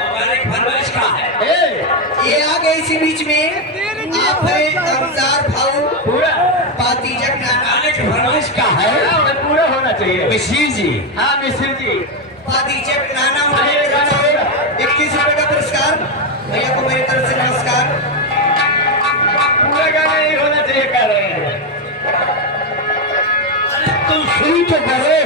हमारे फरमाइश का है। ये आ गए इसी बीच में आप है अवतार भाऊ पूरा पाती जगनाना गाने की फरमाइश का है। पूरा होना चाहिए। मिश्री जी, हाँ मिश्र जी, पाती जगनाना उन्हें 21 रुपए का पुरस्कार। भैया को मेरी तरफ से नमस्कार। पूरा गाना ही होना चाहिए कह रहे हैं। अरे तुम शुरू तो करो।